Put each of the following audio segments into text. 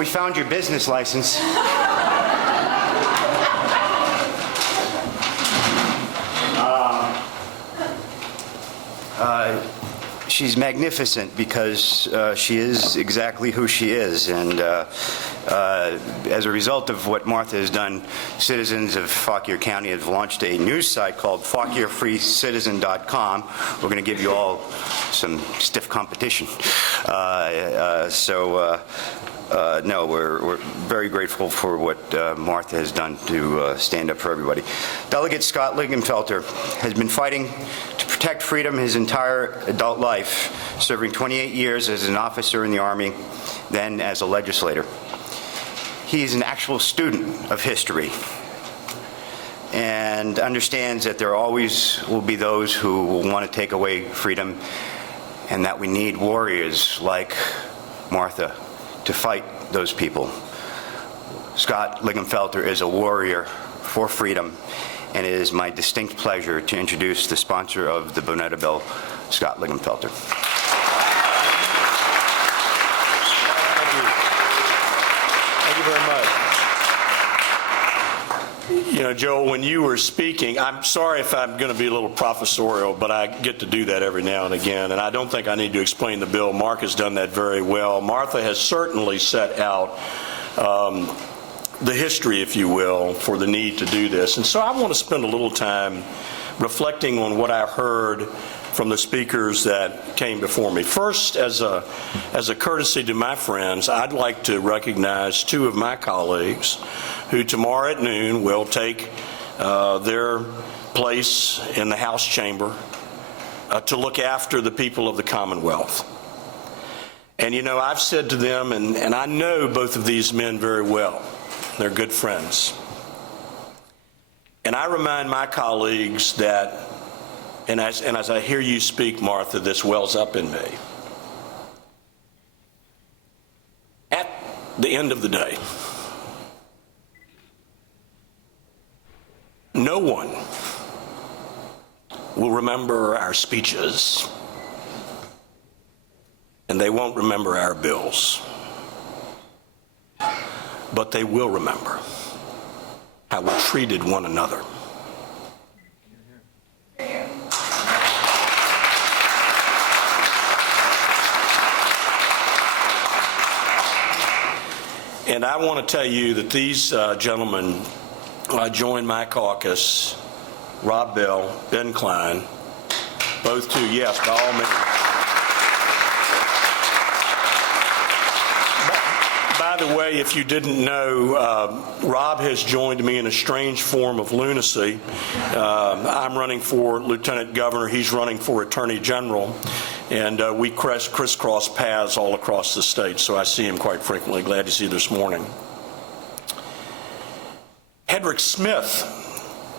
we found your business license. She's magnificent because she is exactly who she is, and as a result of what Martha has done, citizens of Fauquier County have launched a news site called FauquierFreeCitizen.com. We're going to give you all some stiff competition. No, we're very grateful for what Martha has done to stand up for everybody. Delegate Scott Lingamfelter has been fighting to protect freedom his entire adult life, serving 28 years as an officer in the Army, then as a legislator. He is an actual student of history and understands that there always will be those who will want to take away freedom, and that we need warriors like Martha to fight those people. Scott Lingamfelter is a warrior for freedom, and it is my distinct pleasure to introduce the sponsor of the Boneta Bill, Scott Lingamfelter. Thank you very much. You know, Joel, when you were speaking, I'm sorry if I'm going to be a little professorial, but I get to do that every now and again, and I don't think I need to explain the bill. Mark has done that very well. Martha has certainly set out the history, if you will, for the need to do this. And so I want to spend a little time reflecting on what I heard from the speakers that came before me. First, as a courtesy to my friends, I'd like to recognize two of my colleagues who tomorrow at noon will take their place in the House chamber to look after the people of the Commonwealth. And you know, I've said to them, and I know both of these men very well. They're good friends. And I remind my colleagues that, and as I hear you speak, Martha, this wells up in me. At the end of the day, no one will remember our speeches, and they won't remember our bills. But they will remember how we treated one another. And I want to tell you that these gentlemen joined my caucus, Rob Bell, Ben Klein, both two, yes, by all means. By the way, if you didn't know, Rob has joined me in a strange form of lunacy. I'm running for Lieutenant Governor. He's running for Attorney General. And we crisscross paths all across the state, so I see him quite frequently. Glad to see you this morning. Hedrick Smith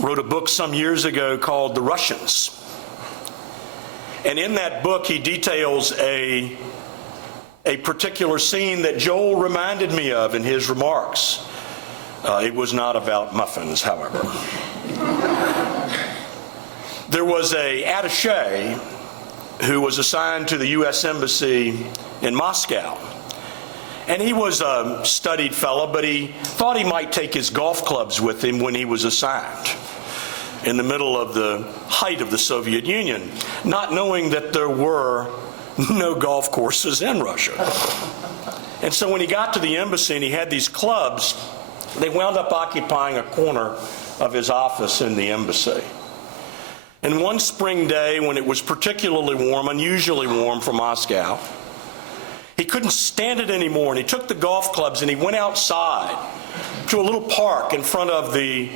wrote a book some years ago called The Russians. And in that book, he details a particular scene that Joel reminded me of in his remarks. It was not about muffins, however. There was an attaché who was assigned to the U.S. Embassy in Moscow. And he was a studied fellow, but he thought he might take his golf clubs with him when he was assigned in the middle of the height of the Soviet Union, not knowing that there were no golf courses in Russia. And so when he got to the embassy and he had these clubs, they wound up occupying a corner of his office in the embassy. And one spring day when it was particularly warm, unusually warm for Moscow, he couldn't stand it anymore, and he took the golf clubs and he went outside to a little park in front of the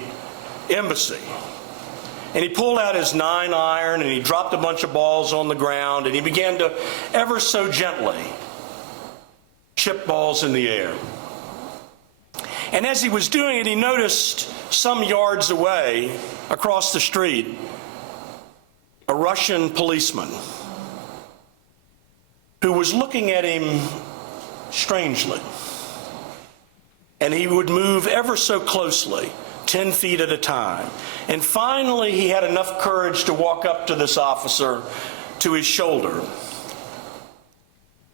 embassy. And he pulled out his 9-iron and he dropped a bunch of balls on the ground, and he began to ever so gently chip balls in the air. And as he was doing it, he noticed some yards away across the street a Russian policeman who was looking at him strangely. And he would move ever so closely, 10 feet at a time. And finally, he had enough courage to walk up to this officer to his shoulder.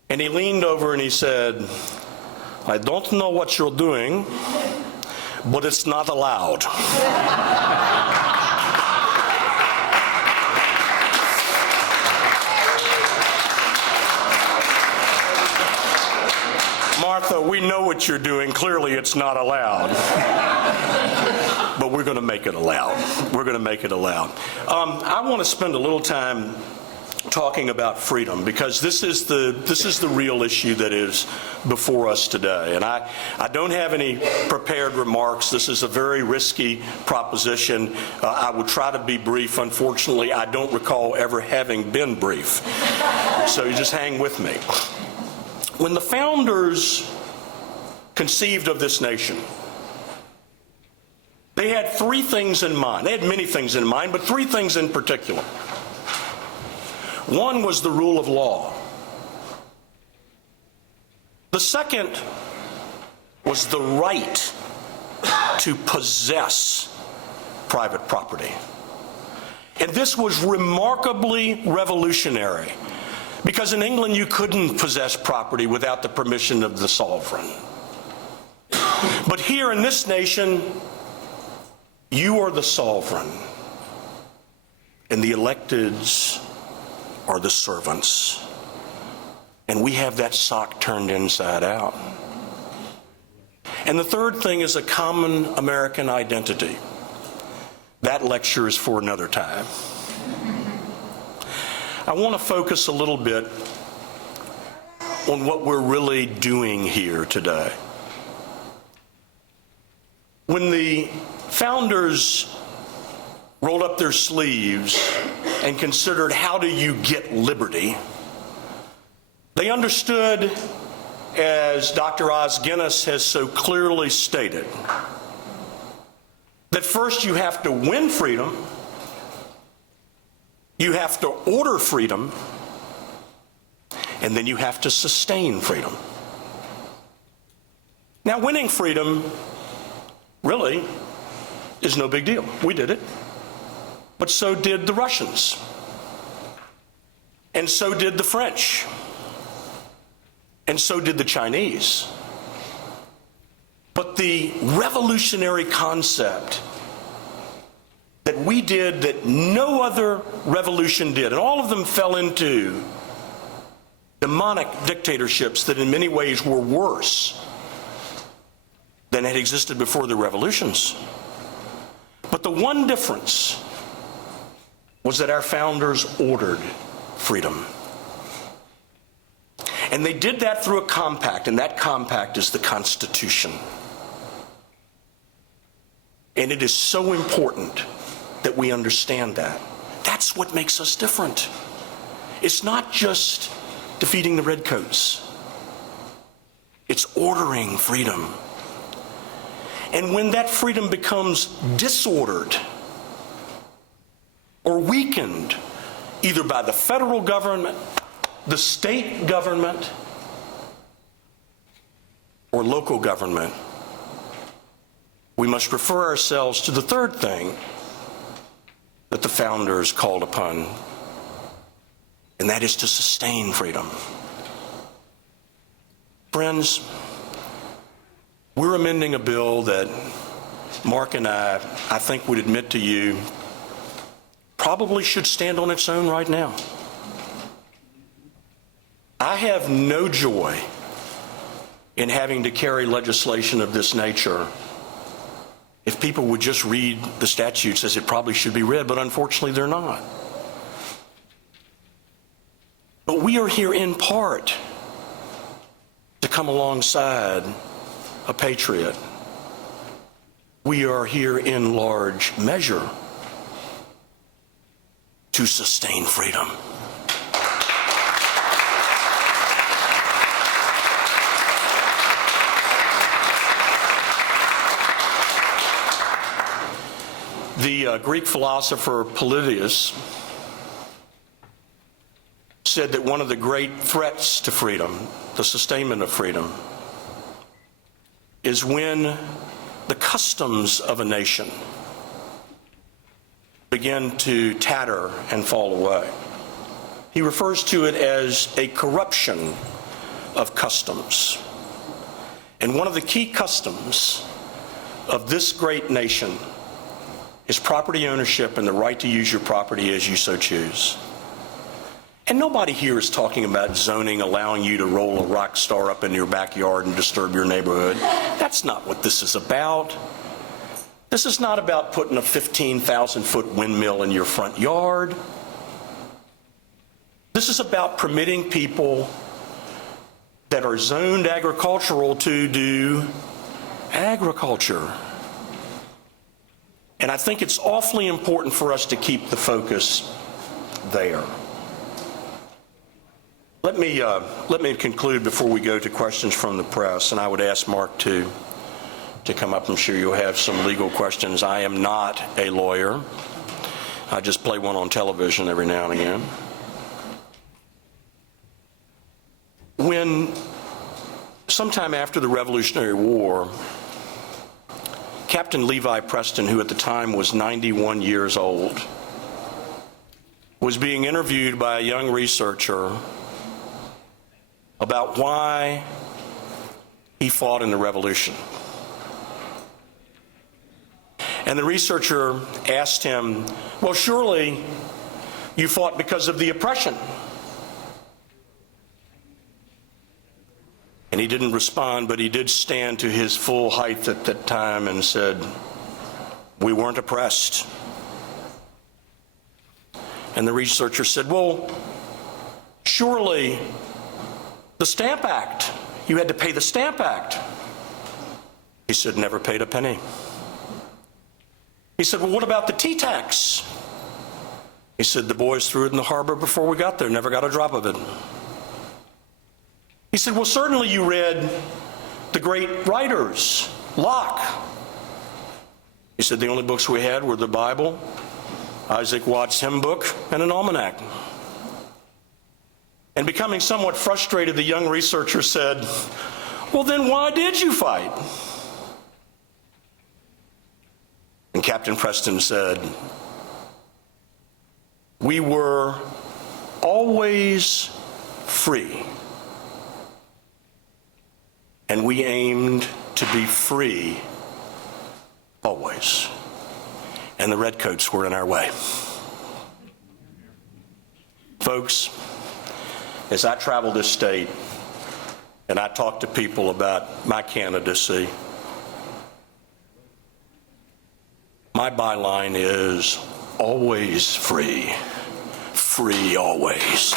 And he leaned over and he said, I don't know what you're doing, but it's not allowed. Martha, we know what you're doing. Clearly, it's not allowed. But we're going to make it allowed. We're going to make it allowed. I want to spend a little time talking about freedom, because this is the real issue that is before us today. And I don't have any prepared remarks. This is a very risky proposition. I would try to be brief. Unfortunately, I don't recall ever having been brief. So you just hang with me. When the founders conceived of this nation, they had three things in mind. They had many things in mind, but three things in particular. One was the rule of law. The second was the right to possess private property. And this was remarkably revolutionary, because in England you couldn't possess property without the permission of the sovereign. But here in this nation, you are the sovereign, and the electeds are the servants. And we have that sock turned inside out. And the third thing is a common American identity. That lecture is for another time. I want to focus a little bit on what we're really doing here today. When the founders rolled up their sleeves and considered, how do you get liberty? They understood, as Dr. Os Guinness has so clearly stated, that first you have to win freedom, you have to order freedom, and then you have to sustain freedom. Now, winning freedom really is no big deal. We did it. But so did the Russians. And so did the French. And so did the Chinese. But the revolutionary concept that we did that no other revolution did, and all of them fell into demonic dictatorships that in many ways were worse than had existed before the revolutions. But the one difference was that our founders ordered freedom. And they did that through a compact, and that compact is the Constitution. And it is so important that we understand that. That's what makes us different. It's not just defeating the redcoats. It's ordering freedom. And when that freedom becomes disordered or weakened, either by the federal government, the state government, or local government, we must refer ourselves to the third thing that the founders called upon, and that is to sustain freedom. Friends, we're amending a bill that Mark and I think would admit to you, probably should stand on its own right now. I have no joy in having to carry legislation of this nature. If people would just read the statutes as it probably should be read, but unfortunately they're not. But we are here in part to come alongside a patriot. We are here in large measure to sustain freedom. The Greek philosopher Polybius said that one of the great threats to freedom, the sustainment of freedom, is when the customs of a nation begin to tatter and fall away. He refers to it as a corruption of customs. And one of the key customs of this great nation is property ownership and the right to use your property as you so choose. And nobody here is talking about zoning allowing you to roll a rock star up in your backyard and disturb your neighborhood. That's not what this is about. This is not about putting a 15,000-foot windmill in your front yard. This is about permitting people that are zoned agricultural to do agriculture. And I think it's awfully important for us to keep the focus there. Let me conclude before we go to questions from the press, and I would ask Mark to come up. I'm sure you'll have some legal questions. I am not a lawyer. I just play one on television every now and again. When sometime after the Revolutionary War, Captain Levi Preston, who at the time was 91 years old, was being interviewed by a young researcher about why he fought in the Revolution. And the researcher asked him, well, surely you fought because of the oppression. And he didn't respond, but he did stand to his full height at that time and said, we weren't oppressed. And the researcher said, well, surely the Stamp Act, you had to pay the Stamp Act. He said, never paid a penny. He said, well, what about the tea tax? He said, the boys threw it in the harbor before we got there, never got a drop of it. He said, well, certainly you read the great writers, Locke. He said, the only books we had were the Bible, Isaac Watts' hymn book, and an almanac. And becoming somewhat frustrated, the young researcher said, well, then why did you fight? And Captain Preston said, we were always free. And we aimed to be free always. And the redcoats were in our way. Folks, as I travel this state and I talk to people about my candidacy, my byline is always free. Free always.